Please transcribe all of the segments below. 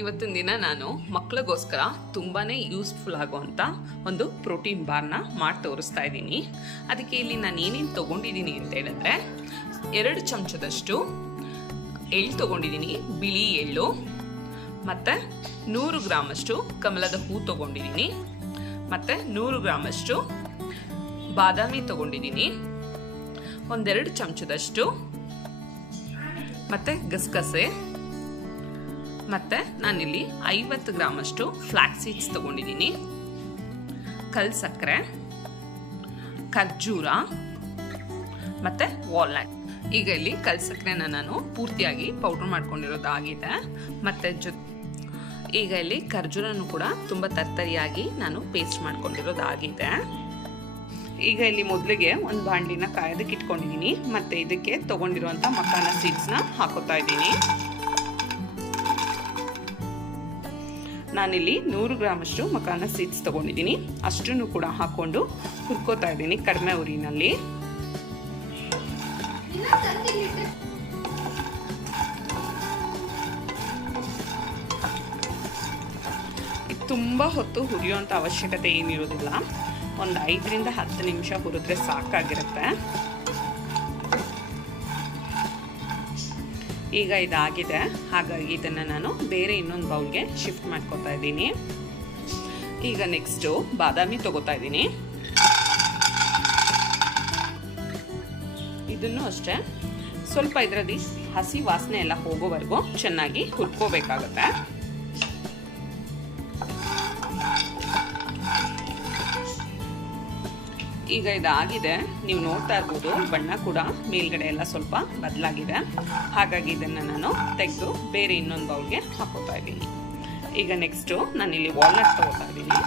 ಇವತ್ತಿನ ದಿನ ನಾನು ಮಕ್ಕಳಿಗೋಸ್ಕರ ತುಂಬಾ ಯೂಸ್ಫುಲ್ ಆಗುವಂಥ ಒಂದು ಪ್ರೋಟೀನ್ ಬಾರ್ನ ಮಾಡಿ ತೋರಿಸ್ತಾ ಇದ್ದೀನಿ. ಅದಕ್ಕೆ ಇಲ್ಲಿ ನಾನು ಏನೇನು ತೊಗೊಂಡಿದ್ದೀನಿ ಅಂತ ಹೇಳಿದ್ರೆ, ಎರಡು ಚಮಚದಷ್ಟು ಎಳ್ಳು ತೊಗೊಂಡಿದ್ದೀನಿ, ಬಿಳಿ ಎಳ್ಳು ಮತ್ತು ನೂರು ಗ್ರಾಮಷ್ಟು ಕಮಲದ ಹೂ ತೊಗೊಂಡಿದ್ದೀನಿ. ಮತ್ತು ನೂರು ಗ್ರಾಮಷ್ಟು ಬಾದಾಮಿ ತೊಗೊಂಡಿದ್ದೀನಿ. ಒಂದೆರಡು ಚಮಚದಷ್ಟು ಮತ್ತು ಗಸಗಸೆ. ಮತ್ತು ನಾನಿಲ್ಲಿ ಐವತ್ತು ಗ್ರಾಮಷ್ಟು ಫ್ಲ್ಯಾಕ್ ಸೀಡ್ಸ್ ತೊಗೊಂಡಿದ್ದೀನಿ. ಕಲ್ ಸಕ್ಕರೆ, ಖರ್ಜೂರ, ಮತ್ತು ವಾಲ್ನಟ್ ಈಗ ಇಲ್ಲಿ ಕಲ್ ಸಕ್ಕರೆನ ನಾನು ಪೂರ್ತಿಯಾಗಿ ಪೌಡ್ರ್ ಮಾಡ್ಕೊಂಡಿರೋದಾಗಿದೆ. ಮತ್ತು ಜೊ ಈಗ ಇಲ್ಲಿ ಖರ್ಜೂರನು ಕೂಡ ತುಂಬ ತರ್ತರಿಯಾಗಿ ನಾನು ಪೇಸ್ಟ್ ಮಾಡ್ಕೊಂಡಿರೋದಾಗಿದೆ ಈಗ ಇಲ್ಲಿ ಮೊದಲಿಗೆ ಒಂದು ಬಾಂಡಿನ ಕಾಯೋದಕ್ಕೆ ಇಟ್ಕೊಂಡಿದ್ದೀನಿ ಮತ್ತು ಇದಕ್ಕೆ ತೊಗೊಂಡಿರುವಂಥ ಮಕಾನ ಸೀಡ್ಸ್ನ ಹಾಕೋತಾ ಇದ್ದೀನಿ. ನಾನಿಲ್ಲಿ ನೂರು ಗ್ರಾಮಷ್ಟು ಮಕಾನ ಸೀಡ್ಸ್ ತಗೊಂಡಿದ್ದೀನಿ ಅಷ್ಟನ್ನು ಕೂಡ ಹಾಕ್ಕೊಂಡು ಹುರ್ಕೋತಾ ಇದ್ದೀನಿ ಕಡಿಮೆ ಉರಿನಲ್ಲಿ. ತುಂಬ ಹೊತ್ತು ಹುರಿಯುವಂಥ ಅವಶ್ಯಕತೆ ಏನಿರೋದಿಲ್ಲ. ಒಂದು ಐದರಿಂದ ಹತ್ತು ನಿಮಿಷ ಹುರಿದ್ರೆ ಸಾಕಾಗಿರುತ್ತೆ. ಈಗ ಇದಾಗಿದೆ. ಹಾಗಾಗಿ ಇದನ್ನು ನಾನು ಬೇರೆ ಇನ್ನೊಂದು ಬೌಲ್ಗೆ ಶಿಫ್ಟ್ ಮಾಡ್ಕೊತಾ ಇದ್ದೀನಿ. ಈಗ ನೆಕ್ಸ್ಟು ಬಾದಾಮಿ ತಗೋತಾ ಇದ್ದೀನಿ. ಇದನ್ನು ಅಷ್ಟೇ. ಸ್ವಲ್ಪ ಇದರಲ್ಲಿ ಹಸಿ ವಾಸನೆ ಎಲ್ಲ ಹೋಗೋವರೆಗೂ ಚೆನ್ನಾಗಿ ಹುರ್ಕೋಬೇಕಾಗತ್ತೆ. ಈಗ ಇದಾಗಿದೆ. ನೀವು ನೋಡ್ತಾ ಇರ್ಬೋದು, ಬಣ್ಣ ಕೂಡ ಮೇಲ್ಗಡೆ ಎಲ್ಲ ಸ್ವಲ್ಪ ಬದಲಾಗಿದೆ. ಹಾಗಾಗಿ ಇದನ್ನು ನಾನು ತೆಗೆದು ಬೇರೆ ಇನ್ನೊಂದು ಬೌಲ್ಗೆ ಹಾಕೋತಾ ಇದ್ದೀನಿ. ಈಗ ನೆಕ್ಸ್ಟು ನಾನಿಲ್ಲಿ ವಾಲ್ನಟ್ ತಗೋತಾ ಇದ್ದೀನಿ.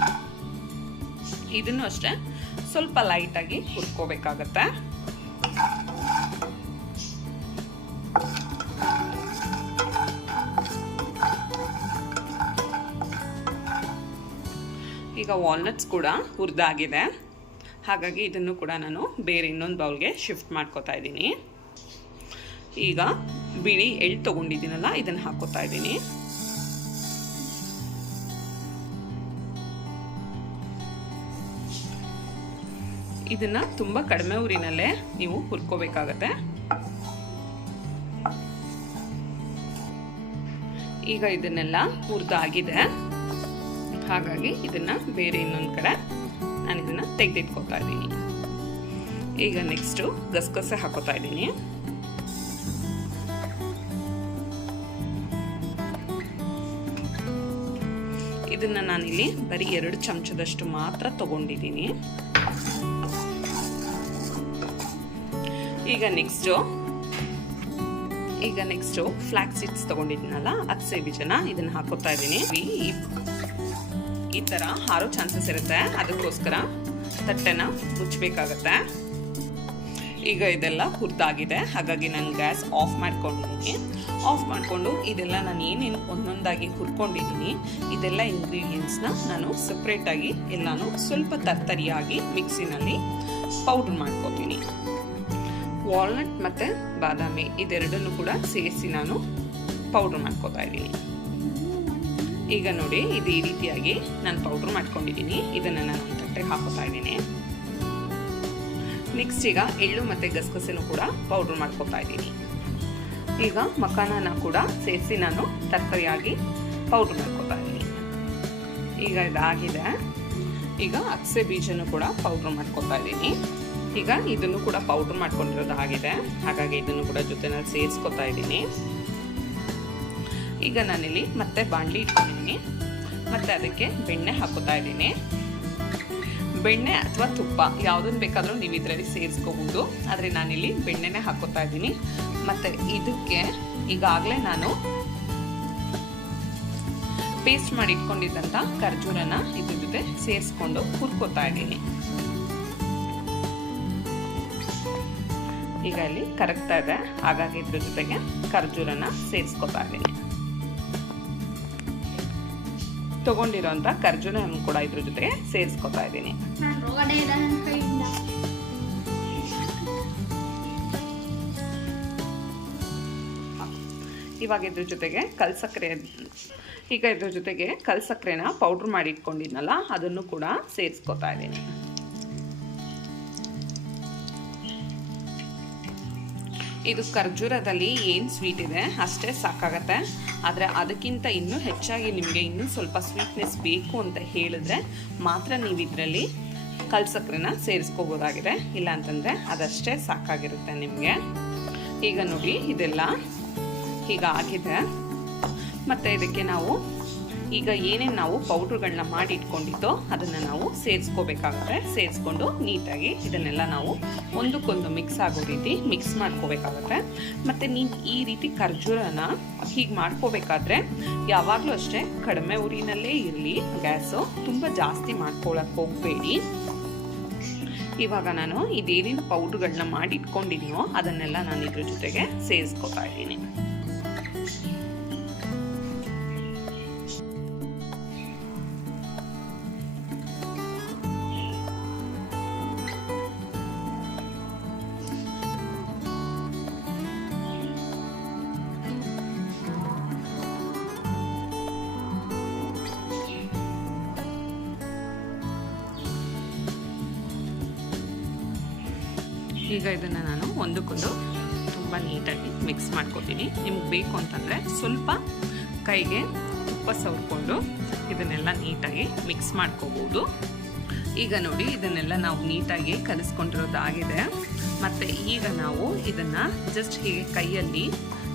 ಇದನ್ನು ಅಷ್ಟೇ ಸ್ವಲ್ಪ ಲೈಟಾಗಿ ಹುರ್ಕೋಬೇಕಾಗತ್ತೆ. ಈಗ ವಾಲ್ನಟ್ಸ್ ಕೂಡ ಹುರಿದಾಗಿದೆ. ಹಾಗಾಗಿ ಇದನ್ನು ಕೂಡ ನಾನು ಬೇರೆ ಇನ್ನೊಂದು ಬೌಲ್ಗೆ ಶಿಫ್ಟ್ ಮಾಡ್ಕೋತಾ ಇದ್ದೀನಿ. ಈಗ ಬಿಳಿ ಎಳ್ಳು ತೊಗೊಂಡಿದ್ದೀನಲ್ಲ, ಇದನ್ನು ಹಾಕೋತಾ ಇದ್ದೀನಿ. ಇದನ್ನ ತುಂಬ ಕಡಿಮೆ ಊರಿನಲ್ಲೇ ನೀವು ಹುರ್ಕೋಬೇಕಾಗತ್ತೆ. ಈಗ ಇದನ್ನೆಲ್ಲ ಹುರಿದಾಗಿದೆ. ಹಾಗಾಗಿ ಇದನ್ನ ಬೇರೆ ಇನ್ನೊಂದು ಕಡೆ ತೆಗೆದಿಟ್ಕೋತಾ ಇದ್ದೀನಿ. ಈಗ ನೆಕ್ಸ್ಟು ಗಸಗಸೆ ಹಾಕೋತಾ ಇದ್ದೀನಿ. ಇದನ್ನ ನಾನಿಲ್ಲಿ ಬರೀ ಎರಡು ಚಮಚದಷ್ಟು ಮಾತ್ರ ತಗೊಂಡಿದ್ದೀನಿ. ಈಗ ನೆಕ್ಸ್ಟು ಈಗ ನೆಕ್ಸ್ಟು ಫ್ಲಾಕ್ ಸೀಡ್ಸ್ ತಗೊಂಡಿದ್ದೀನಲ್ಲ ಅಕ್ಸೆ ಬೀಜನ ಇದನ್ನ ಹಾಕೋತಾ ಇದ್ದೀನಿ. ಈ ಥರ ಹಾರೋ ಚಾನ್ಸಸ್ ಇರುತ್ತೆ. ಅದಕ್ಕೋಸ್ಕರ ತಟ್ಟೆನ ಮುಚ್ಚಬೇಕಾಗತ್ತೆ. ಈಗ ಇದೆಲ್ಲ ಹುರಿದಾಗಿದೆ. ಹಾಗಾಗಿ ನಾನು ಗ್ಯಾಸ್ ಆಫ್ ಮಾಡ್ಕೊಂಡಿದ್ದೀನಿ ಆಫ್ ಮಾಡಿಕೊಂಡು ಇದೆಲ್ಲ ನಾನು ಏನೇನು ಒಂದೊಂದಾಗಿ ಹುರ್ಕೊಂಡಿದ್ದೀನಿ, ಇದೆಲ್ಲ ಇಂಗ್ರೀಡಿಯೆಂಟ್ಸ್ನ ನಾನು ಸಪ್ರೇಟಾಗಿ ಎಲ್ಲನೂ ಸ್ವಲ್ಪ ತರ್ತರಿಯಾಗಿ ಮಿಕ್ಸಿನಲ್ಲಿ ಪೌಡ್ರ್ ಮಾಡ್ಕೊತೀನಿ. ವಾಲ್ನಟ್ ಮತ್ತು ಬಾದಾಮಿ ಇದೆರಡನ್ನು ಕೂಡ ಸೇರಿಸಿ ನಾನು ಪೌಡ್ರ್ ಮಾಡ್ಕೋತಾ ಇದ್ದೀನಿ. ಈಗ ನೋಡಿ, ಇದು ಈ ರೀತಿಯಾಗಿ ನಾನು ಪೌಡ್ರ್ ಮಾಡ್ಕೊಂಡಿದ್ದೀನಿ ಇದನ್ನು ನಾನು ತಟ್ಟೆಗೆ ಹಾಕೋತಾ ಇದ್ದೀನಿ. ನೆಕ್ಸ್ಟ್ ಈಗ ಎಳ್ಳು ಮತ್ತು ಗಸಗಸೆನೂ ಕೂಡ ಪೌಡ್ರ್ ಮಾಡ್ಕೋತಾ ಇದ್ದೀನಿ. ಈಗ ಮಖಾನನ ಕೂಡ ಸೇರಿಸಿ ನಾನು ತರಕಾರಿಯಾಗಿ ಪೌಡ್ರ್ ಮಾಡ್ಕೋತಾ ಇದ್ದೀನಿ. ಈಗ ಇದಾಗಿದೆ. ಈಗ ಅಗಸೆ ಬೀಜನೂ ಕೂಡ ಪೌಡ್ರ್ ಮಾಡ್ಕೋತಾ ಇದ್ದೀನಿ. ಈಗ ಇದನ್ನು ಕೂಡ ಪೌಡ್ರ್ ಮಾಡ್ಕೊಂಡಿರೋದಾಗಿದೆ. ಹಾಗಾಗಿ ಇದನ್ನು ಕೂಡ ಜೊತೆನಲ್ಲಿ ಸೇರಿಸ್ಕೊತಾ ಇದ್ದೀನಿ. ಈಗ ನಾನಿಲ್ಲಿ ಮತ್ತೆ ಬಾಣಲಿ ಇಟ್ಕೊಂಡಿದ್ದೀನಿ. ಮತ್ತೆ ಅದಕ್ಕೆ ಬೆಣ್ಣೆ ಹಾಕೋತಾ ಇದ್ದೀನಿ. ಬೆಣ್ಣೆ ಅಥವಾ ತುಪ್ಪ ಯಾವುದನ್ನು ಬೇಕಾದರೂ ನೀವು ಇದರಲ್ಲಿ ಸೇರಿಸ್ಕೋಬಹುದು ಆದರೆ ನಾನಿಲ್ಲಿ ಬೆಣ್ಣೆನೇ ಹಾಕೋತಾ ಇದ್ದೀನಿ. ಮತ್ತು ಇದಕ್ಕೆ ಈಗಾಗಲೇ ನಾನು ಪೇಸ್ಟ್ ಮಾಡಿ ಇಟ್ಕೊಂಡಿದ್ದಂಥ ಖರ್ಜೂರನ ಇದ್ರ ಜೊತೆ ಸೇರಿಸ್ಕೊಂಡು ಹುರ್ಕೋತಾ ಇದ್ದೀನಿ. ಈಗ ಇಲ್ಲಿ ಕರಗ್ತಾ ಇದೆ. ಹಾಗಾಗಿ ಇದ್ರ ಜೊತೆಗೆ ಖರ್ಜೂರನ ಸೇರಿಸ್ಕೋತಾ ಇದ್ದೀನಿ. ತೊಗೊಂಡಿರೋಂಥ ಖರ್ಜೂರನ್ನು ಕೂಡ ಇದ್ರ ಜೊತೆಗೆ ಸೇರಿಸ್ಕೊತಾ ಇದ್ದೀನಿ. ಇವಾಗ ಇದ್ರ ಜೊತೆಗೆ ಕಲ್ ಸಕ್ಕರೆ ಈಗ ಇದ್ರ ಜೊತೆಗೆ ಕಲ್ಸಕ್ಕರೆನ ಪೌಡ್ರ್ ಮಾಡಿ ಇಟ್ಕೊಂಡಿದ್ನಲ್ಲ ಅದನ್ನು ಕೂಡ ಸೇರಿಸ್ಕೊತಾ ಇದ್ದೀನಿ. ಇದು ಖರ್ಜೂರದಲ್ಲಿ ಏನು ಸ್ವೀಟ್ ಇದೆ? ಅಷ್ಟೇ ಸಾಕಾಗತ್ತೆ. ಆದರೆ ಅದಕ್ಕಿಂತ ಇನ್ನೂ ಹೆಚ್ಚಾಗಿ ನಿಮಗೆ ಇನ್ನೂ ಸ್ವಲ್ಪ ಸ್ವೀಟ್ನೆಸ್ ಬೇಕು ಅಂತ ಹೇಳಿದ್ರೆ ಮಾತ್ರ ನೀವು ಇದರಲ್ಲಿ ಕಲ್ ಸೇರಿಸ್ಕೋಬೋದಾಗಿದೆ. ಇಲ್ಲ ಅಂತಂದರೆ ಅದಷ್ಟೇ ಸಾಕಾಗಿರುತ್ತೆ ನಿಮಗೆ. ಈಗ ನೋಡಿ, ಇದೆಲ್ಲ ಈಗ ಆಗಿದೆ. ಮತ್ತು ಇದಕ್ಕೆ ನಾವು ಈಗ ಏನೇನು ನಾವು ಪೌಡ್ರ್ಗಳನ್ನ ಮಾಡಿ ಇಟ್ಕೊಂಡಿತ್ತೋ ಅದನ್ನು ನಾವು ಸೇರಿಸ್ಕೋಬೇಕಾಗುತ್ತೆ. ಸೇರಿಸ್ಕೊಂಡು ನೀಟಾಗಿ ಇದನ್ನೆಲ್ಲ ನಾವು ಒಂದಕ್ಕೊಂದು ಮಿಕ್ಸ್ ಆಗೋ ರೀತಿ ಮಿಕ್ಸ್ ಮಾಡ್ಕೋಬೇಕಾಗತ್ತೆ. ಮತ್ತು ನೀವು ಈ ರೀತಿ ಖರ್ಜೂರನ ಹೀಗೆ ಮಾಡ್ಕೋಬೇಕಾದ್ರೆ ಯಾವಾಗಲೂ ಅಷ್ಟೇ ಕಡಿಮೆ ಉರಿನಲ್ಲೇ ಇರಲಿ. ಗ್ಯಾಸು ತುಂಬ ಜಾಸ್ತಿ ಮಾಡ್ಕೊಳಕ್ಕೆ ಹೋಗಬೇಡಿ. ಇವಾಗ ನಾನು ಇದೇನೇನು ಪೌಡ್ರ್ಗಳನ್ನ ಮಾಡಿ ಇಟ್ಕೊಂಡಿದ್ದೀನೋ ಅದನ್ನೆಲ್ಲ ನಾನು ಇದ್ರ ಜೊತೆಗೆ ಸೇರಿಸ್ಕೊತಾ ಇದ್ದೀನಿ. ಈಗ ಇದನ್ನು ನಾನು ಒಂದಕ್ಕೊಂದು ತುಂಬ ನೀಟಾಗಿ ಮಿಕ್ಸ್ ಮಾಡ್ಕೊತೀನಿ. ನಿಮ್ಗೆ ಬೇಕು ಅಂತಂದರೆ ಸ್ವಲ್ಪ ಕೈಗೆ ತುಪ್ಪ ಸವರ್ಕೊಂಡು ಇದನ್ನೆಲ್ಲ ನೀಟಾಗಿ ಮಿಕ್ಸ್ ಮಾಡ್ಕೋಬೋದು. ಈಗ ನೋಡಿ ಇದನ್ನೆಲ್ಲ ನಾವು ನೀಟಾಗಿ ಕಲಿಸ್ಕೊಂಡಿರೋದಾಗಿದೆ. ಮತ್ತು ಈಗ ನಾವು ಇದನ್ನು ಜಸ್ಟ್ ಹೀಗೆ ಕೈಯಲ್ಲಿ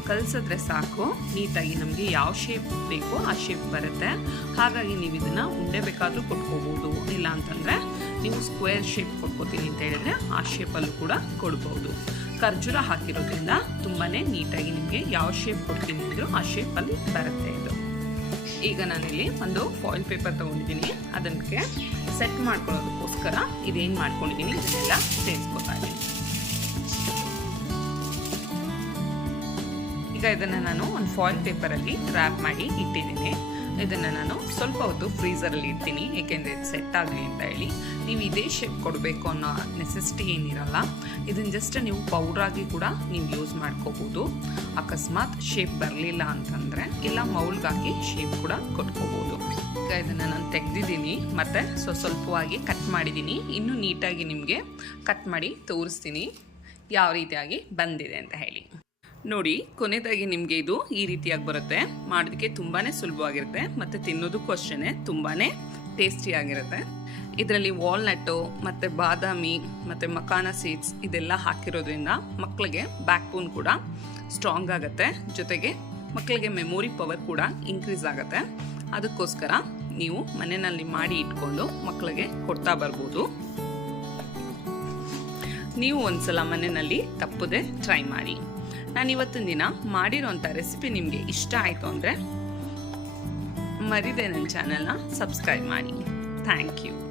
ಕಲಿಸಿದ್ರೆ ಸಾಕು. ನೀಟಾಗಿ ನಮಗೆ ಯಾವ ಶೇಪ್ ಬೇಕೋ ಆ ಶೇಪ್ ಬರುತ್ತೆ. ಹಾಗಾಗಿ ನೀವು ಇದನ್ನು ಉಂಡೆ ಬೇಕಾದರೂ ಕೊಟ್ಕೋಬೋದು. ಇಲ್ಲ ಅಂತಂದರೆ ನೀವು ಸ್ಕ್ವೇರ್ ಶೇಪ್ ಕೊಟ್ಕೋತೀನಿ ಅಂತ ಹೇಳಿದ್ರೆ ಆ ಶೇಪಲ್ಲೂ ಕೂಡ ಕೊಡ್ಬೋದು. ಖರ್ಜೂರ ಹಾಕಿರೋದ್ರಿಂದ ತುಂಬಾ ನೀಟಾಗಿ ನಿಮಗೆ ಯಾವ ಶೇಪ್ ಕೊಡ್ತೀನಿ ಅಂದರೂ ಆ ಶೇಪಲ್ಲಿ ಬರುತ್ತೆ ಇದು. ಈಗ ನಾನಿಲ್ಲಿ ಒಂದು ಫಾಯಿಲ್ ಪೇಪರ್ ತೊಗೊಂಡಿದ್ದೀನಿ. ಅದಕ್ಕೆ ಸೆಟ್ ಮಾಡ್ಕೊಳ್ಳೋದಕ್ಕೋಸ್ಕರ ಇದೇನು ಮಾಡ್ಕೊಂಡಿದ್ದೀನಿ ಇದನ್ನೆಲ್ಲ ಇದ್ದೀನಿ. ಈಗ ಇದನ್ನು ನಾನು ಒಂದು ಫಾಯಿಲ್ ಪೇಪರಲ್ಲಿ ರ್ಯಾಪ್ ಮಾಡಿ ಇಟ್ಟಿದ್ದೀನಿ. ಇದನ್ನು ನಾನು ಸ್ವಲ್ಪ ಹೊತ್ತು ಫ್ರೀಸರಲ್ಲಿ ಇಡ್ತೀನಿ, ಏಕೆಂದರೆ ಇದು ಸೆಟ್ ಆಗಲಿ ಅಂತ ಹೇಳಿ. ನೀವು ಇದೇ ಶೇಪ್ ಕೊಡಬೇಕು ಅನ್ನೋ ನೆಸೆಸಿಟಿ ಏನಿರಲ್ಲ, ಇದನ್ನು ಜಸ್ಟ್ ನೀವು ಪೌಡ್ರಾಗಿ ಕೂಡ ನೀವು ಯೂಸ್ ಮಾಡ್ಕೋಬೋದು. ಅಕಸ್ಮಾತ್ ಶೇಪ್ ಬರಲಿಲ್ಲ ಅಂತಂದರೆ ಇಲ್ಲ ಮೌಲ್ಗಾಗಿ ಶೇಪ್ ಕೂಡ ಕೊಟ್ಕೋಬೋದು. ಈಗ ಇದನ್ನು ನಾನು ತೆಗೆದಿದ್ದೀನಿ, ಮತ್ತು ಸೊ ಸ್ವಲ್ಪವಾಗಿ ಕಟ್ ಮಾಡಿದ್ದೀನಿ. ಇನ್ನೂ ನೀಟಾಗಿ ನಿಮಗೆ ಕಟ್ ಮಾಡಿ ತೋರಿಸ್ತೀನಿ, ಯಾವ ರೀತಿಯಾಗಿ ಬಂದಿದೆ ಅಂತ ಹೇಳಿ. ನೋಡಿ ಕೊನೆಯದಾಗಿ ನಿಮಗೆ ಇದು ಈ ರೀತಿಯಾಗಿ ಬರುತ್ತೆ. ಮಾಡೋದಕ್ಕೆ ತುಂಬಾ ಸುಲಭವಾಗಿರುತ್ತೆ. ಮತ್ತು ತಿನ್ನೋದಕ್ಕೂ ಅಷ್ಟೇ ತುಂಬಾ ಟೇಸ್ಟಿಯಾಗಿರುತ್ತೆ ಇದರಲ್ಲಿ ವಾಲ್ನಟ್ಟು ಮತ್ತು ಬಾದಾಮಿ, ಮತ್ತು ಮಕಾನ ಸೀಡ್ಸ್ ಇದೆಲ್ಲ ಹಾಕಿರೋದ್ರಿಂದ ಮಕ್ಕಳಿಗೆ ಬ್ಯಾಕ್ ಬೋನ್ ಕೂಡ ಸ್ಟ್ರಾಂಗ್ ಆಗುತ್ತೆ. ಜೊತೆಗೆ ಮಕ್ಕಳಿಗೆ ಮೆಮೊರಿ ಪವರ್ ಕೂಡ ಇನ್ಕ್ರೀಸ್ ಆಗುತ್ತೆ. ಅದಕ್ಕೋಸ್ಕರ ನೀವು ಮನೆಯಲ್ಲಿ ಮಾಡಿ ಇಟ್ಕೊಂಡು ಮಕ್ಕಳಿಗೆ ಕೊಡ್ತಾ ಬರ್ಬೋದು. ನೀವು ಒಂದ್ಸಲ ಮನೆಯಲ್ಲಿ ತಪ್ಪದೆ ಟ್ರೈ ಮಾಡಿ. ನಾನು ಇವತ್ತಿನ ದಿನ ಮಾಡಿರೋಂಥ ರೆಸಿಪಿ ನಿಮಗೆ ಇಷ್ಟ ಆಯಿತು ಅಂದರೆ ಮರಿದೆ ನನ್ನ ಚಾನಲ್ನ ಸಬ್ಸ್ಕ್ರೈಬ್ ಮಾಡಿ. Thank you